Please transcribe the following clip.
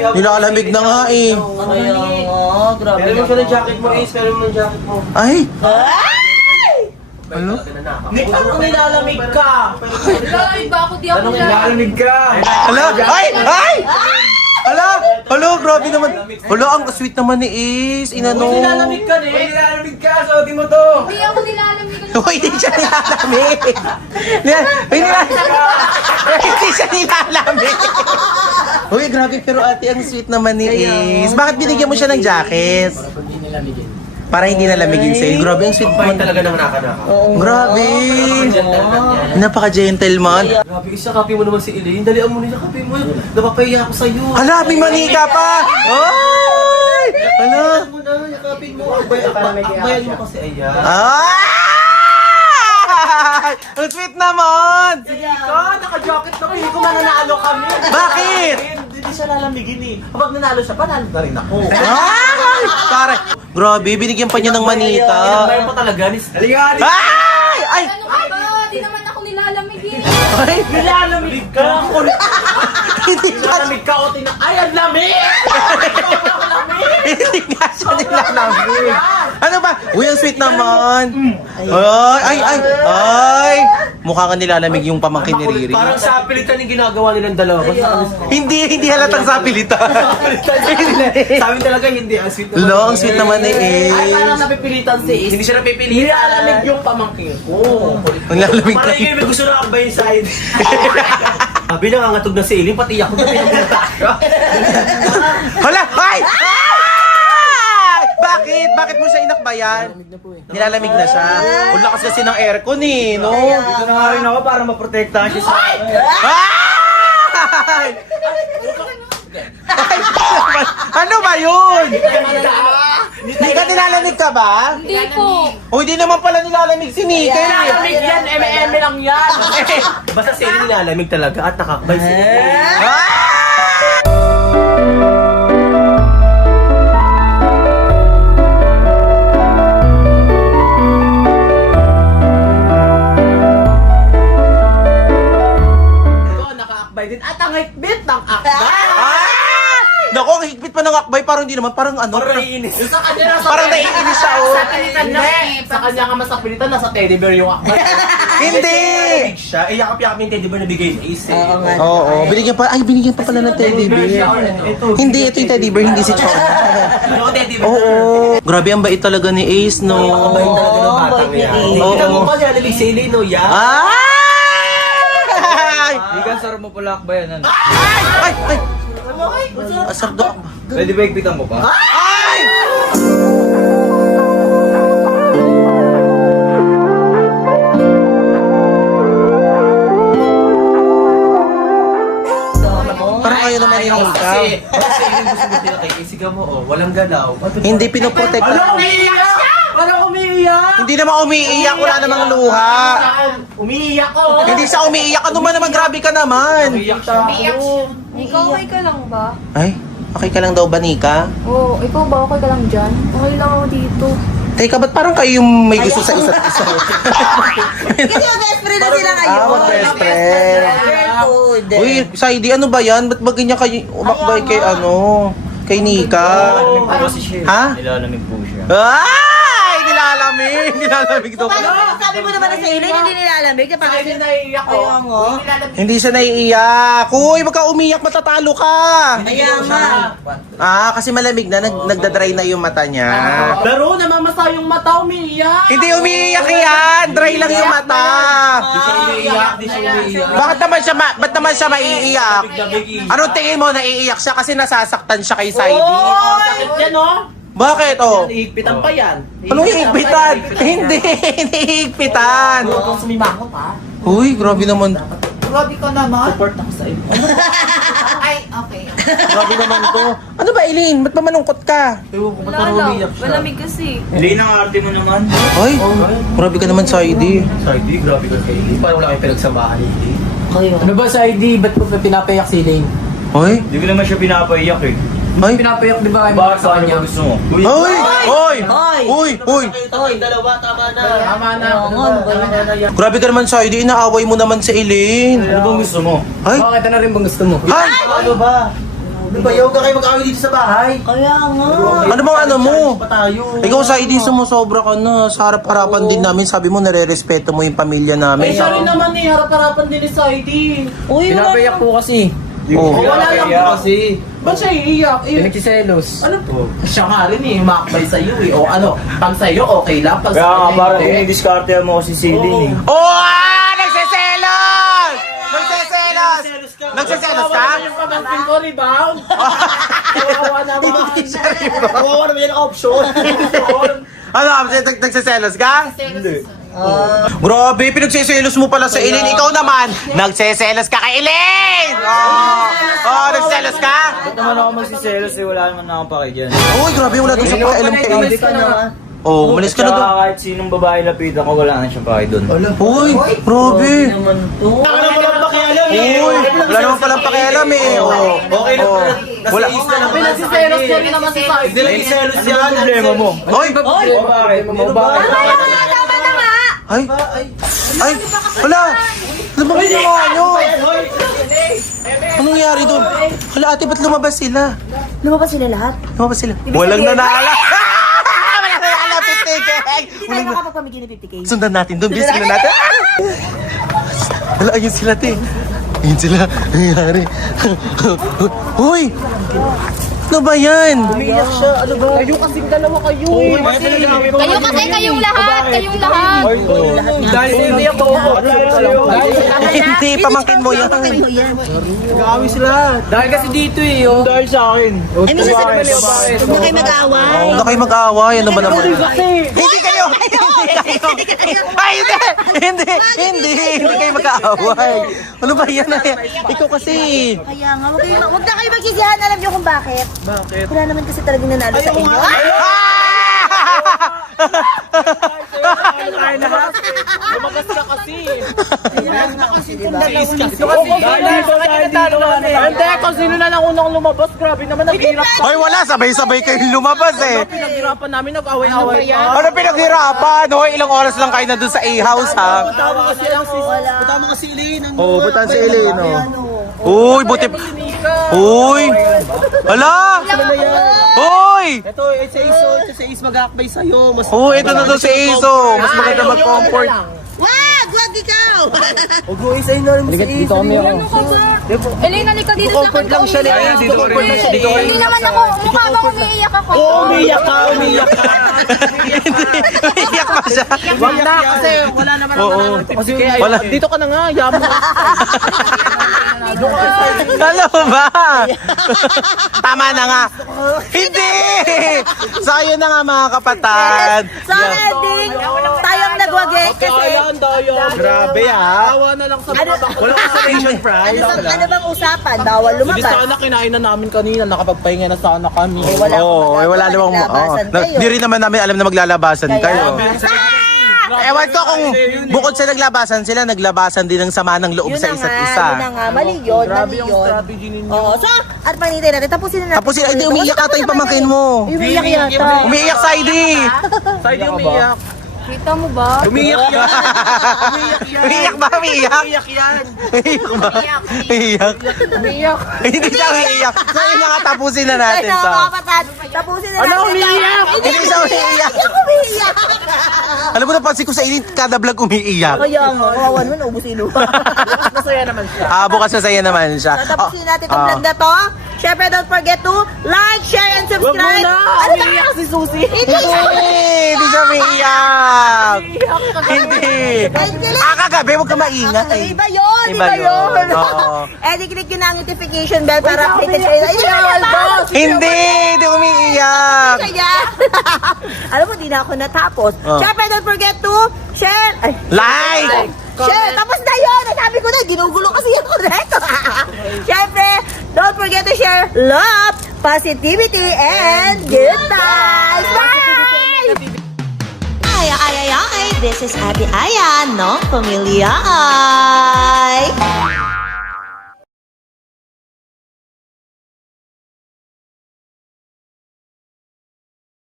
Nilalamig na nga eh. Kaya nga, grabe. Pero mo siya ng jacket mo, Ace. Pero mo ng jacket mo. Ay! Ano? Ako nilalamig ka. Ay, bakit di ako dyan? Nilalamig ka. Hala! Ay! Ay! Hala! Hala, grabe naman. Hala, ang sweet naman ni Ace. Inano. Nilalamig ka Uy, rin. nilalamig ka. Suotin mo to. Hindi ako nilalamig. Uy, hindi siya nilalamig. Hindi siya nilalamig. Uy, grabe pero ate, ang sweet naman ni Ace. Bakit binigyan mo siya ng jacket? Para hindi nalamigin sa'yo. Grabe, ang sweet Kumain naman. talaga ng naka-naka. Grabe. Gentleman yan. Napaka-gentleman. Grabe, isa kape mo naman si Elaine. Dalian mo nila kape mo. Napapahiya ako sa'yo. Hala, may manika pa. Ay! Hala. Dalian mo na, yakapin mo. Akbayan mo kasi, ayan. Ay! Ang sweet naman. Ika, naka-jacket na pili ko mananalo kami. Bakit? Hindi siya lalamigin eh. Kapag nanalo siya, panalo na rin ako. Ay! Pare, grabe, binigyan pa niya ng manita. Inakbayan pa talaga. Halika, Ay! Ay! Ano ka ba? Di naman ako nilalamig eh. Ay! Nilalamig ka. Hindi nga, Nilalamig ka o tinak... Ay, ang lamig! hindi nga siya nilalamig. Ano ba? Uy, ang sweet naman. Ay, ay, ay, ay. Mukha ka nilalamig yung pamangkin ni Riri. Parang sa pilitan yung ginagawa nilang dalawa. Hindi halatang sapilita. Sa amin talaga hindi. Ang sweet naman. Lo, ang sweet naman ni Ay, Ace. parang napipilitan si Ace. Hindi siya napipilitan. Nilalamig yung pamangkin ko. Ang lalamig na. Malay kayo, may gusto na akbayin sa akin. Sabi nangangatog na si Elaine, pati ako na pinagpunta. Hala! Ay! Ay! Bakit? Bakit mo siya inakbayan? Nilalamig na siya. Ang lakas kasi ng aircon eh, no? Dito na nga rin ako para maprotektahan siya sa... Ay! Ay! Ano ba yun? Hindi ka nilalamig ka ba? Hindi po. O hindi naman pala nilalamig si Nika. Nilalamig yan, M&M lang yan. Basta si Elaine nilalamig talaga at nakakbay si Elaine. Ito, nakaakbay din. At ang hikbit ng akbay. Nako, ang higpit pa ng akbay. Parang hindi naman. Parang ano? Parang naiinis. Sa kanya nasa Parang naiinis siya, oh. Sa pilitan na. Sa kanya nga mas napilitan, nasa teddy bear yung akbay. Hindi! Big siya. Eh, yakap-yakap yung teddy bear na bigay ni Ace. eh. Oo, binigyan pa. Ay, binigyan pa pala ng teddy bear. Hindi, ito yung teddy bear, hindi si Chona. Ano ang teddy bear? Oo. Grabe, ang bait talaga ni Ace, no? Nakakabay talaga ng batang yan. Oo. Tingnan mo pa niya, nalig si Elaine, no? Yeah. Ay! Ikan, sarap mo pala akbayan. Ano? Ay! Ay! Asardo. Pwede ba higpitan mo pa? Ay! Parang ayaw naman yung ikaw. Kasi Elaine gusto mo sila kay Ace. Sigaw mo, oh. Walang galaw. Hindi pinoprotect. Umiiyak siya! Parang umiiyak! Hindi naman umiiyak, wala namang luha. Umiiyak ko! Hindi sa umiiyak, ano ba naman, grabe ka naman. Umiyak siya. Ikaw okay ka lang ba? Ay, okay ka lang daw ba, Nika? Oo, ikaw ba okay ka lang dyan? Okay lang ako dito. Teka, ba't parang kayo yung may gusto sa isa't isa? Kasi yung best friend na sila ngayon. Best friend. Good. Uy, Saidi, ano ba yan? Ba't ba ganyan kayo umakbay kay kay Nika? Ano si Shay? Ha? Nilalamig po siya. Ay! Nilalamig! Nilalamig daw. Paano sabi mo naman na sa inyo, hindi nilalamig? Sa Kapag akin naiiyak ko. Ayaw mo. Hindi siya naiiyak. Uy, wag ka umiyak, matatalo ka. Kaya nga. Ah, kasi malamig na, nagdadry na yung mata niya. Laro, namamasa yung mata, umiiyak. Hindi umiiyak yan! Dry lang yung mata. Di siya umiiyak, di siya umiiyak. Ba't naman siya maiiyak? Anong tingin mo naiiyak siya kasi nasasaktan siya kay Saidi? Sakit yan, oh. Bakit oh? Iigpitan pa yan. Anong hihigpitan? Hindi, hihigpitan. Huwag kang sumimangot, ha? Uy, grabe naman. Grabe ka naman. Support ako sa iyo. Ay, okay. Grabe naman to. Ano ba, Eileen? Ba't ba malungkot ka? Ewan ko, ba't Wala parang lang. umiiyak siya? Malamig kasi. Hindi, ang arte mo naman. Ay, grabe ka naman, Saidi. Saidi, grabe ka kay Elaine. Parang wala kayong pinagsamahan ni Elaine. Ano ba sa ID? Ba't po pinapayak si Elaine? Ay, Hindi ko naman siya pinapaiyak eh. ay. Pinapayak di ba kayo Bakit sa sa kanya kanya? gusto mo? Uy! Uy! Hoy! Uy! Uy! Oy, dalawa, tama na. Tama na. Grabe ka naman, Saidi. Inaaway mo naman si Eileen. Ano bang gusto mo? Ay! Bakit ano rin bang gusto mo? Ay! Ano ba? Bayaw ka kayo mag-away dito sa bahay. Kaya nga. Ano bang ano mo? Pa tayo. Ikaw sa ID sumusobra ka na. Sa harap-harapan din namin, sabi mo nare-respeto mo yung pamilya namin. Ay, siya rin naman eh, harap-harapan din ni Saidi. Uy, Pinapayak po kasi. Oh. Wala lang Kaya po. kasi. Ba't siya iiyak? Pinagsiselos. Ano po? Siya nga rin eh, makakbay sa'yo eh. O ano, pag sa'yo okay lang, pag Kaya nga, sa'yo parang hindi. dinidiskarte mo kasi si Eileen eh. Oh! Nagsiselos! Nagsiselos! Nagsiselos ka? Yung pamangkin ko, rebound. Kawawa naman. Kawawa naman yan ang option. Ano, nagsiselos ka? Hindi. Grabe, pinagsiselos mo pala sa Eileen. Ikaw naman, nagsiselos ka kay Eileen! Oh, nagsiselos ka? Ba't naman ako magsiselos eh, wala naman akong pakigyan. Uy, grabe, wala doon sa pakialam kay Eileen. Oh, umalis ka na doon. Tsaka kahit sinong babae lapitan ko, wala na siyang paki doon. Uy, grabe. Taka na walang pakialam eh. Uy, wala naman palang pakialam eh. Oh, Okay na oh. Wala. Wala. Pinagsiselos ko rin naman si Saidi. Hindi lang iselos Ano yan. ba problema mo? Oy! O bakit? Bakit? Tama na nga. Ay! Ay! Wala! Ano ba ginawa nyo? Anong nangyari doon? Hala ate, ba't lumabas sila? Lumabas sila lahat? Lumabas sila. Walang nanala! Walang nanala, 50K! Hindi tayo makapagpamigay ng 50K. Sundan natin doon, bis, sundan natin. Hala, ayun sila, te. Ayun sila. Ano nangyari? Uy! Ano ba yan? Umiyak siya. Ano ba? Kayo kasing dalawa kayo eh. Kayo kasi kayong lahat. Kayong lahat. Dahil sa hindi ako. Hindi, pamangkin mo yan. Nag-away sila. Dahil kasi dito eh. Oh. Dahil sa akin. Ay, minsan sabi mo, huwag na kayo mag-aaway. Huwag na kayo mag-aaway. Ano ba naman? Kasi. Hindi kayo! Hindi kayo! Ay, hindi! Hindi kayo mag-aaway. Ano ba yan? Ikaw kasi. Kaya nga, huwag na kayo magsisihan. Alam niyo kung bakit? Bakit? Wala naman kasi talagang nanalo sa inyo. Lumagas ka kasi. Hindi, kung sino na lang unang lumabas, grabe naman, naghihirap pa. Ay, wala. Sabay-sabay kayo lumabas eh. Pinaghirapan namin, nag-away-away pa. Ano pinaghirapan? Hoy, ilang oras lang kayo na doon sa A-house, ha? Tama kasi ang Tama kasi Eileen. Oo, butan si Eileen, no? Uy, buti... Uy! Hala! Uy! Ito, sa Iso. Sa Is mag-aakbay sa'yo. Mas Uy, ito na doon si Iso. Mas maganda mag-comfort. Wag! Wag ikaw! Huwag mo isayin na rin mo sa Is. Ano ka ba? Elena, halika dito sa Comfort lang siya. Dito comfort lang siya. Hindi naman ako. Mukha ba umiiyak ako? Umiyak ka. Iyak pa siya. Wag na, kasi wala naman Oo. Kasi kaya, Wala. dito ka na nga, yaman. Alam mo ba? Tama na nga. Hindi! So, ayun na nga mga kapatid. So, ending, tayong nagwagi kasi... Dayan. Grabe ah. Awa na lang sa Ano, mga Wala consolation prize. ano bang usapan? Bawal Hindi lumabas. sana kinain na namin kanina, nakapagpahinga na sana kami. Wala Oo, akong wala namang... maglalabasan kayo. Di rin naman namin alam na maglalabasan kayo. Ewan ko kung bukod sa naglabasan sila, naglabasan din ng sama ng loob Yun sa na isa't nga, isa. yun na nga. Mali yun, Grabe mali yung yun. strategy ninyo. Oo, so, at panintay natin. Tapusin na natin. Tapos sila, hindi umiiyak ata yung pamangkin mo. Umiiyak yata. Umiiyak sa ID. Side yung umiyak. Kita mo ba? Umiyak yan. Umiiyak ba? Umiiyak? Umiyak yan. Umiiyak ba? Umiiyak. Umiyak. Hindi siya umiiyak. So yun na nga, tapusin na Ay, natin to. mga kapatid. Tapusin na natin. Ano, umiiyak? Hindi siya umiiyak. Ako umiiyak. Alam mo, napansin ko sa init, kada vlog umiiyak. Kaya nga, kawawa naman, ubus iluwa. Masaya naman siya. Bukas na saya naman siya. So, tapusin natin itong vlog na to. Siyempre, don't forget to like, share, and subscribe. Ano ba? Umiiyak si Susie. Hindi siya umiiyak. Hindi. Kagabi, huwag ka maingay. Iba yun, Iba iba yun. yun. Oo. Eh, di-click nyo na ang notification bell para updated kayo. Ayun, boss. Hindi umiiyak. Kaya, alam mo, di na ako natapos. Oh. Siyempre, don't forget to share. Ay, Like! share. Tapos na yun. Sabi ko na, ginugulo kasi yung correct. Siyempre, don't forget to share love, positivity, and good vibes. Bye! Ay, this is Ate Aya, no? Pamilya ay.